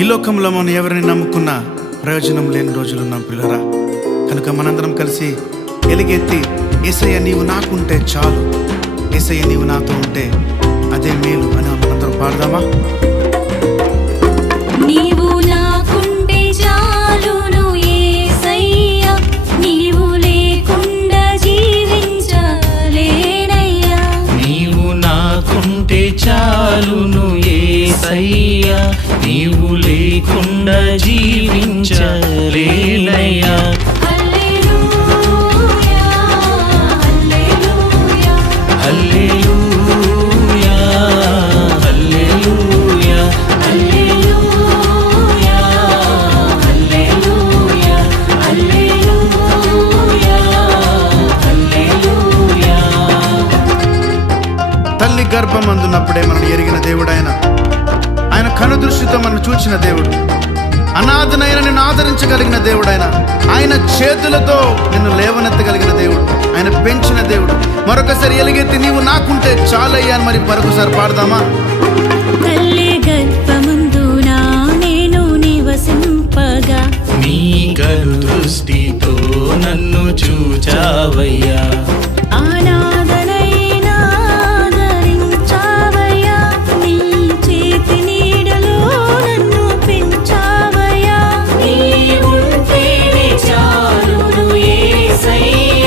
ఈ లోకంలో మనం ఎవరిని నమ్ముకున్నా ప్రయోజనం లేని రోజులున్నాం పిల్లరా. కనుక మనందరం కలిసి ఎలుగెత్తి యేసయ్య నీవు నాకుంటే చాలు, యేసయ్య నీవు నాతో ఉంటే అదే మేలు అని మనందరం పాడదామా? నీవు నాకుంటే చాలును యేసయ్య, నీవు లేకుండా జీవించలేనయ్యా. నీవు నాకుంటే చాలును యేసయ్య, నీవు లేకుండా జీవించలేనయ్యా. హల్లెలూయా హల్లెలూయా హల్లెలూయా హల్లెలూయా హల్లెలూయా హల్లెలూయా హల్లెలూయా హల్లెలూయా. తల్లి గర్భమందున్నప్పుడే మనం ఎరిగిన దేవుడు ఆయన కనుదృష్టితో మనం చూచిన దేవుడు, అనాథనైన నిన్ను ఆదరించగలిగిన దేవుడు, ఆయన చేతులతో నిన్ను లేవనెత్తగలిగిన దేవుడు, ఆయన పెంచిన దేవుడు. మరొకసారి ఎలుగెత్తి నీవు నాకుంటే చాలయ్యా అని మరి మరొకసారి పాడదామా? తల్లి గర్భమందున నేను నివసింపగా, నీ కనుదృష్టితో నన్ను చూచావయ్యా. అనాథనైనా ఆదరించావయ్యా. నీ చేతి నీడలో నన్ను పెంచావయ్యా. నీవుంటేనే చాలును యేసయ్య,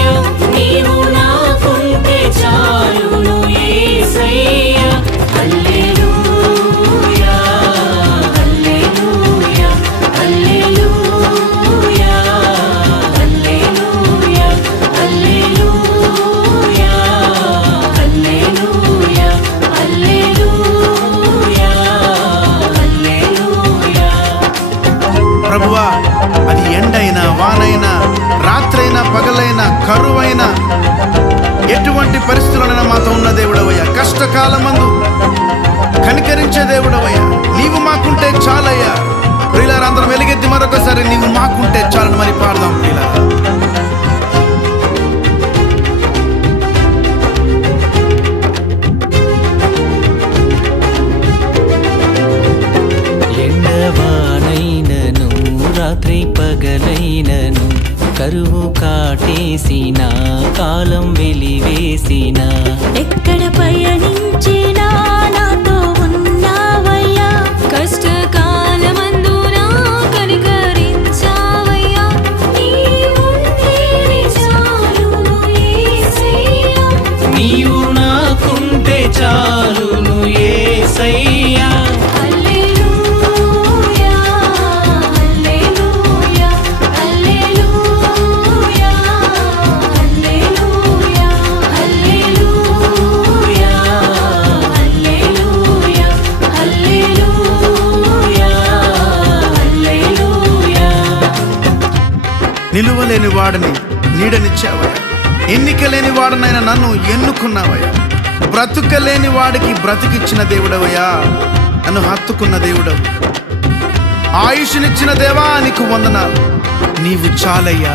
నీవు నాకుంటే చాలును యేసయ్య. హల్లెలూయా హల్లెలూయా హల్లెలూయా హల్లెలూయా హల్లెలూయా హల్లెలూయా హల్లెలూయా హల్లెలూయా. ప్రభువా, అది ఎండైనా వానైనా రాత్రైనా పగలైనా కరువైనా ఎటువంటి పరిస్థితులైనా మాతో ఉన్న దేవుడవయ్యా. కష్టకాలమందు కనికరించే దేవుడవయ్యా, నీవు మాకుంటే చాలయ్యా. ప్రియులారా, అందరం వెలుగెత్తి మరొకసారి నీవు మాకుంటే చాలని మరి పాడదాం ప్రియులారా. ఎండవానైనను రాత్రి పగలైనను, కరువు కాటేసిన కాలం వెలివేసిన, ఎక్కడ పయనించినా నాతో ఉన్నావయ్యా. కష్టకాలమందున కనికరించావయ్యా. నీవుంటేనే చాలును యేసయ్య, నీవు నాకుంటే చాలును యేసయ్యా. హల్లెలూయా హల్లెలూయా హల్లెలూయా హల్లెలూయా హల్లెలూయా హల్లెలూయా హల్లెలూయా హల్లెలూయా. నిలువలేని వాడిని నీడనిచ్చావయ్యా, ఎన్నిక లేని వాడనైనా నన్ను ఎన్నుకున్నావయ్యా. బ్రతుకలేని వాడికి బ్రతికిచ్చిన దేవుడవయ్యా, నన్ను హత్తుకున్న దేవుడవు. ఆయుష్నిచ్చిన దేవా నీకు వందనాలు, నీవు చాలయ్యా.